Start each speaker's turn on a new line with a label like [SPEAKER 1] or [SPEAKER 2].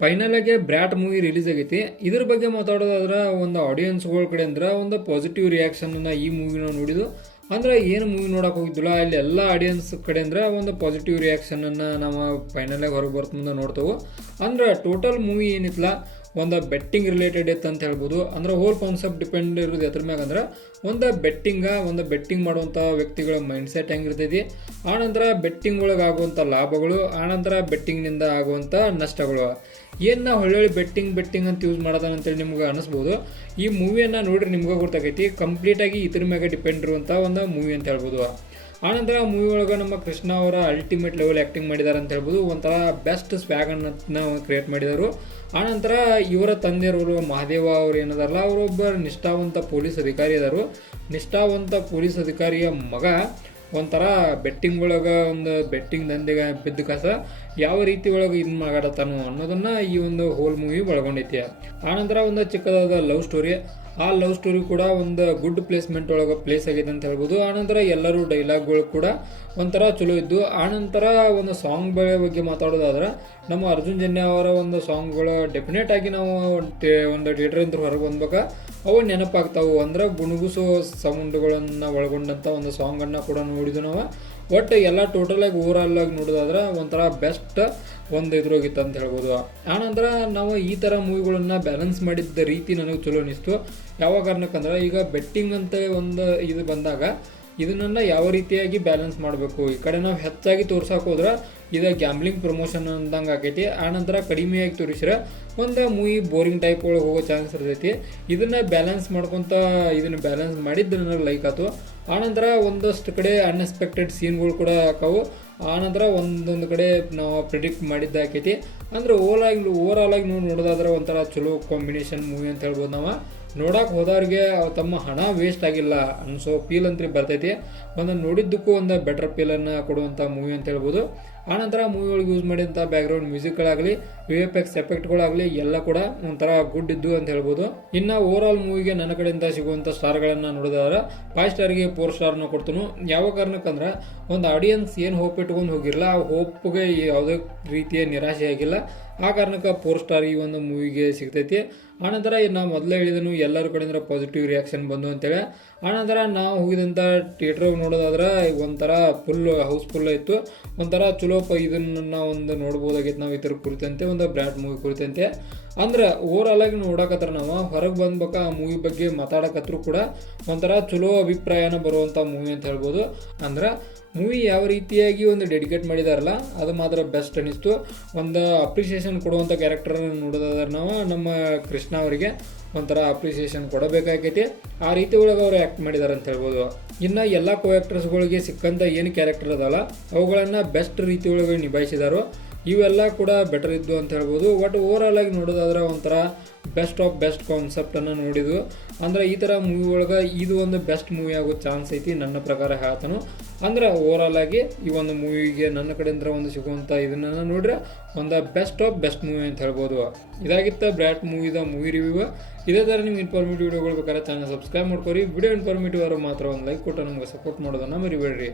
[SPEAKER 1] Final ಆಗಿ brat movie release ಆಗೈತಿ. ಇದ್ರ ಬಗ್ಗೆ ಮಾತಾಡೋದಾದ್ರೆ ಒಂದು ಆಡಿಯನ್ಸ್ಗಳ ಕಡೆ ಅಂದ್ರೆ ಒಂದು ಪಾಸಿಟಿವ್ ರಿಯಾಕ್ಷನ್ ಈ ಮೂವಿನ ನೋಡಿದ್ದು ಅಂದ್ರೆ ಏನು ಮೂವಿ ನೋಡಕ್ ಹೋಗಿದ್ದಿಲ್ಲ ಇಲ್ಲಿ ಎಲ್ಲ ಆಡಿಯನ್ಸ್ ಕಡೆ ಅಂದ್ರೆ ಒಂದು ಪಾಸಿಟಿವ್ ರಿಯಾಕ್ಷನ್ ಅನ್ನ ನಾವು ಫೈನಲ್ ಆಗಿ ಹೊರಗೆ ಬರ್ತ ಮುಂದೆ ನೋಡ್ತೇವೆ. ಅಂದ್ರೆ ಟೋಟಲ್ ಮೂವಿ ಏನಿತ್ತಲ್ಲ ಒಂದು ಬೆಟ್ಟಿಂಗ್ ರಿಲೇಟೆಡ್ ಇತ್ತು ಅಂತ ಹೇಳ್ಬೋದು. ಅಂದ್ರೆ ಹೋಲ್ ಕಾನ್ಸೆಪ್ಟ್ ಡಿಪೆಂಡ್ ಇರೋದು ಎದ್ರ ಮ್ಯಾಗ ಅಂದ್ರೆ ಒಂದು ಬೆಟ್ಟಿಂಗ ಒಂದು ಬೆಟ್ಟಿಂಗ್ ಮಾಡುವಂಥ ವ್ಯಕ್ತಿಗಳ ಮೈಂಡ್ ಸೆಟ್ ಹೆಂಗಿರ್ತೈತಿ ಆನಂತರ ಬೆಟ್ಟಿಂಗ್ ಒಳಗೆ ಆಗುವಂಥ ಲಾಭಗಳು ಆನಂತರ ಬೆಟ್ಟಿಂಗ್ನಿಂದ ಆಗುವಂಥ ನಷ್ಟಗಳು. ಏನು ನಾವು ಒಳ್ಳೊಳ್ಳೆ ಬೆಟ್ಟಿಂಗ್ ಬೆಟ್ಟಿಂಗ್ ಅಂತ ಯೂಸ್ ಮಾಡೋದನ್ನ ಅಂತೇಳಿ ನಿಮ್ಗೆ ಅನಿಸ್ಬೋದು. ಈ ಮೂವಿಯನ್ನು ನೋಡ್ರಿ ನಿಮ್ಗೆ ಗೊತ್ತಾಗೈತಿ. ಕಂಪ್ಲೀಟಾಗಿ ಇದ್ರ ಮ್ಯಾಗೆ ಡಿಪೆಂಡ್ ಇರುವಂಥ ಒಂದು ಮೂವಿ ಅಂತ ಹೇಳ್ಬೋದು. ಆನಂತರ ಮೂವಿ ಒಳಗೆ ನಮ್ಮ ಕೃಷ್ಣ ಅವರ ಅಲ್ಟಿಮೇಟ್ ಲೆವೆಲ್ ಆ್ಯಕ್ಟಿಂಗ್ ಮಾಡಿದ್ದಾರೆ ಅಂತ ಹೇಳ್ಬೋದು. ಒಂಥರ ಬೆಸ್ಟ್ ಸ್ವ್ಯಾಗನ್ನು ಕ್ರಿಯೇಟ್ ಮಾಡಿದರು. ಆನಂತರ ಇವರ ತಂದೆಯವರು ಮಹಾದೇವ ಅವರು ಏನದಾರಲ್ಲ ಅವರೊಬ್ಬರು ನಿಷ್ಠಾವಂತ ಪೊಲೀಸ್ ಅಧಿಕಾರಿ ಇದ್ದಾರೆ ನಿಷ್ಠಾವಂತ ಪೊಲೀಸ್ ಅಧಿಕಾರಿಯ ಮಗ ಒಂಥರ ಬೆಟ್ಟಿಂಗ್ ಒಳಗೆ ಒಂದು ಬೆಟ್ಟಿಂಗ್ ದಂಧೆಗೆ ಬಿದ್ದ ಕಸ ಯಾವ ರೀತಿ ಒಳಗೆ ಇದು ಮಾಡತ್ತಾನೋ ಅನ್ನೋದನ್ನು ಈ ಒಂದು ಹೋಲ್ ಮೂವಿ ಒಳಗೊಂಡೈತಿ ಆನಂತರ ಒಂದು ಚಿಕ್ಕದಾದ ಲವ್ ಸ್ಟೋರಿ ಆ ಲವ್ ಸ್ಟೋರಿ ಕೂಡ ಒಂದು ಗುಡ್ ಪ್ಲೇಸ್ಮೆಂಟ್ ಒಳಗೆ ಪ್ಲೇಸ್ ಆಗಿದೆ ಅಂತ ಹೇಳ್ಬೋದು. ಆನಂತರ ಎಲ್ಲರೂ ಡೈಲಾಗ್ಗಳು ಕೂಡ ಒಂಥರ ಚಲೋ ಇದ್ದು ಆನಂತರ ಒಂದು ಸಾಂಗ್ ಬಗ್ಗೆ ಮಾತಾಡೋದಾದ್ರೆ ನಮ್ಮ ಅರ್ಜುನ್ ಜನ್ಯ ಅವರ ಒಂದು ಸಾಂಗ್ಗಳು ಡೆಫಿನೆಟ್ ಆಗಿ ನಾವು ಒಂದು ಥಿಯೇಟರ್ ಅಂತ ಹೊರಗೆ ಬಂದ್ಬೇಕಾ. ಅವು ನೆನಪಾಗ್ತಾವು ಅಂದ್ರೆ ಗುಣಗುಸೋ ಸೌಂಡ್ಗಳನ್ನು ಒಳಗೊಂಡಂಥ ಒಂದು ಸಾಂಗನ್ನು ಕೂಡ ನೋಡಿದ್ದು ನಾವು. ಒಟ್ಟು ಎಲ್ಲ ಟೋಟಲ್ ಆಗಿ ಓವರ್ ಆಲ್ ಆಗಿ ನೋಡೋದಾದ್ರೆ ಒಂಥರ ಬೆಸ್ಟ್ ಒಂದು ಇದ್ರೋಗಿತ್ತು ಅಂತ ಹೇಳ್ಬೋದು. ಆನಂತರ ನಾವು ಈ ಥರ ಮೂವಿಗಳನ್ನ ಬ್ಯಾಲೆನ್ಸ್ ಮಾಡಿದ್ದ ರೀತಿ ನನಗೆ ಚಲೋ ಅನಿಸ್ತು. ಯಾವ ಕಾರಣಕ್ಕಂದ್ರೆ ಈಗ ಬೆಟ್ಟಿಂಗ್ ಅಂತ ಒಂದು ಇದು ಬಂದಾಗ ಇದನ್ನ ಯಾವ ರೀತಿಯಾಗಿ ಬ್ಯಾಲೆನ್ಸ್ ಮಾಡಬೇಕು? ಈ ಕಡೆ ನಾವು ಹೆಚ್ಚಾಗಿ ತೋರ್ಸೋಕೆ ಹೋದ್ರೆ ಇದು ಗ್ಯಾಮ್ಲಿಂಗ್ ಪ್ರಮೋಷನ್ ಅಂದಂಗೆ ಆಗೈತಿ ಆನಂತರ ಕಡಿಮೆಯಾಗಿ ತೋರಿಸಿದ್ರೆ ಒಂದು ಮೂವಿ ಬೋರಿಂಗ್ ಟೈಪ್ ಒಳಗೆ ಹೋಗೋ ಚಾನ್ಸ್ ಇರ್ತೈತಿ. ಇದನ್ನು ಬ್ಯಾಲೆನ್ಸ್ ಮಾಡ್ಕೊತ ಇದನ್ನು ಬ್ಯಾಲೆನ್ಸ್ ಮಾಡಿದ್ದು ನನಗೆ ಲೈಕ್ ಆಯ್ತು ಆನಂತರ ಒಂದಷ್ಟು ಕಡೆ ಅನ್ಎಕ್ಸ್ಪೆಕ್ಟೆಡ್ ಸೀನ್ಗಳು ಕೂಡ ಆಕಾವು. ಆನಂತರ ಒಂದೊಂದು ಕಡೆ ನಾವು ಪ್ರಿಡಿಕ್ಟ್ ಮಾಡಿದ್ದು ಆಕೈತಿ. ಅಂದ್ರೆ ಓವರ್ ಆಗಿ ಓವರ್ ಆಲ್ ಆಗಿ ನೋಡಿ ನೋಡೋದಾದ್ರೆ ಒಂಥರ ಚಲೋ ಕಾಂಬಿನೇಷನ್ ಮೂವಿ ಅಂತ ಹೇಳ್ಬೋದು ನಾವು. ನೋಡಕ್ಕೆ ಹೋದವ್ರಿಗೆ ತಮ್ಮ ಹಣ ವೇಸ್ಟ್ ಆಗಿಲ್ಲ ಅನ್ಸೋ ಫೀಲ್ ಅಂತ ಬರ್ತೈತಿ. ಒಂದು ನೋಡಿದ್ದಕ್ಕೂ ಒಂದು ಬೆಟರ್ ಫೀಲನ್ನು ಕೊಡುವಂಥ ಮೂವಿ ಅಂತ ಹೇಳ್ಬೋದು. ಆನಂತರ ಮೂವಿ ಒಳಗೆ ಯೂಸ್ ಮಾಡಿದಂಥ ಬ್ಯಾಕ್ಗ್ರೌಂಡ್ ಮ್ಯೂಸಿಕ್ಗಳಾಗಲಿ ವಿ ಎಫ್ ಎಕ್ಸ್ ಎಫೆಕ್ಟ್ಗಳಾಗಲಿ ಎಲ್ಲ ಕೂಡ ಒಂಥರ ಗುಡ್ ಇದ್ದು ಅಂತ ಹೇಳ್ಬೋದು. ಇನ್ನು ಓವರ್ ಆಲ್ ಮೂವಿಗೆ ನನ್ನ ಕಡೆಯಿಂದ ಸಿಗುವಂಥ ಸ್ಟಾರ್ಗಳನ್ನು ನೋಡಿದಾದ್ರೆ ಫೈವ್ ಸ್ಟಾರ್ಗೆ ಫೋರ್ ಸ್ಟಾರ್ನ ಕೊಡ್ತೀನಿ. ಯಾವ ಕಾರಣಕ್ಕಂದ್ರೆ ಒಂದು ಆಡಿಯನ್ಸ್ ಏನು ಹೋಪ್ ಇಟ್ಕೊಂಡು ಹೋಗಿರಲ್ಲ ಆ ಹೋಪ್ಗೆ ಯಾವುದೇ ರೀತಿಯ ನಿರಾಶೆ ಆಗಿಲ್ಲ ಆ ಕಾರಣಕ್ಕೆ ಫೋರ್ ಸ್ಟಾರ್ ಈ ಒಂದು ಮೂವಿಗೆ ಸಿಗ್ತೈತಿ. ಆನಂತರ ನಾವು ಮೊದಲೇ ಹೇಳಿದನು, ಎಲ್ಲರ ಕಡೆಯಿಂದ ಪಾಸಿಟಿವ್ ರಿಯಾಕ್ಷನ್ ಬಂದು ಅಂತೇಳಿ. ಆನಂತರ ನಾವು ಹೋಗಿದಂಥ ಥಿಯೇಟ್ರ್ ನೋಡೋದಾದ್ರೆ ಒಂಥರ ಫುಲ್ ಹೌಸ್ಫುಲ್ ಇತ್ತು. ಒಂಥರ ಚಲೋ ಇದನ್ನ ಒಂದು ನೋಡ್ಬೋದಾಗಿತ್ತು ನಾವು ಇದ್ರ ಕುರಿತಂತೆ ಒಂದು ಬ್ರ್ಯಾಂಡ್ ಮೂವಿ ಕುರಿತಂತೆ. ಅಂದ್ರೆ ಓವರ್ ಆಗಿ ನೋಡಕತ್ತಾರ ನಾವು, ಹೊರಗೆ ಬಂದ್ಬೇಕ ಆ ಮೂವಿ ಬಗ್ಗೆ ಮಾತಾಡಕತ್ರು ಕೂಡ ಒಂಥರ ಚಲೋ ಅಭಿಪ್ರಾಯನ ಬರುವಂಥ ಮೂವಿ ಅಂತ ಹೇಳ್ಬೋದು. ಅಂದ್ರೆ ಮೂವಿ ಯಾವ ರೀತಿಯಾಗಿ ಒಂದು ಡೆಡಿಕೇಟ್ ಮಾಡಿದಾರಲ್ಲ, ಅದು ಮಾತ್ರ ಬೆಸ್ಟ್ ಅನಿಸ್ತು ಒಂದು ಅಪ್ರಿಸಿಯೇಷನ್ ಕೊಡುವಂಥ ಕ್ಯಾರೆಕ್ಟರನ್ನು ನೋಡೋದಾದ್ರೆ ನಾವು ನಮ್ಮ ಕೃಷ್ಣ ಅವರಿಗೆ ಒಂಥರ ಅಪ್ರಿಸಿಯೇಷನ್ ಕೊಡಬೇಕಾಗೈತಿ. ಆ ರೀತಿ ಒಳಗೆ ಅವರು ಆ್ಯಕ್ಟ್ ಮಾಡಿದ್ದಾರೆ ಅಂತ ಹೇಳ್ಬೋದು. ಇನ್ನು ಎಲ್ಲ ಕೋ ಆ್ಯಕ್ಟರ್ಸ್ಗಳಿಗೆ ಸಿಕ್ಕಂಥ ಏನು ಕ್ಯಾರೆಕ್ಟರ್ ಅದಲ್ಲ ಅವುಗಳನ್ನು ಬೆಸ್ಟ್ ರೀತಿ ಒಳಗೆ ನಿಭಾಯಿಸಿದಾರೋ. ಇವೆಲ್ಲ ಕೂಡ ಬೆಟರ್ ಇದ್ದು ಅಂತ ಹೇಳ್ಬೋದು. ಬಟ್ ಓವರ್ ಆಲ್ ಆಗಿ ನೋಡೋದಾದ್ರೆ ಒಂಥರ ಬೆಸ್ಟ್ ಆಫ್ ಬೆಸ್ಟ್ ಕಾನ್ಸೆಪ್ಟನ್ನು ನೋಡಿದ್ದು. ಅಂದ್ರೆ ಈ ಥರ ಮೂವಿ ಒಳಗೆ ಇದು ಒಂದು ಬೆಸ್ಟ್ ಮೂವಿ ಆಗೋ ಚಾನ್ಸ್ ಐತಿ ನನ್ನ ಪ್ರಕಾರ ಹೇಳ್ತಾನು. ಅಂದ್ರೆ ಓವರ್ ಆಲ್ ಆಗಿ ಈ ಒಂದು ಮೂವಿಗೆ ನನ್ನ ಕಡೆಯಿಂದ ಒಂದು ಸಿಗುವಂಥ ಇದನ್ನ ನೋಡಿದ್ರೆ ಒಂದು ಬೆಸ್ಟ್ ಆಫ್ ಬೆಸ್ಟ್ ಮೂವಿ ಅಂತ ಹೇಳ್ಬೋದು. ಇದಾಗಿತ್ತು ಬ್ರ್ಯಾಟ್ ಮೂವಿದ ಮೂವಿ ರಿವ್ಯೂ ಇದೇ ಥರ ನಿಮ್ಗೆ ಇನ್ಫಾರ್ಮೇಟಿವ್ ವಿಡಿಯೋಗಳು ಬೇಕಾದ್ರೆ ಚಾನಲ್ ಸಬ್ಸ್ಕ್ರೈಬ್ ಮಾಡ್ಕೊರಿ. ವಿಡಿಯೋ ಇನ್ಫಾರ್ಮೇಟಿವ್ ಅವರು ಮಾತ್ರ ಒಂದು ಲೈಕ್ ಕೊಟ್ಟು ನಮಗೆ ಸಪೋರ್ಟ್ ಮಾಡೋದನ್ನು ಮರಿಬೇಡ್ರಿ.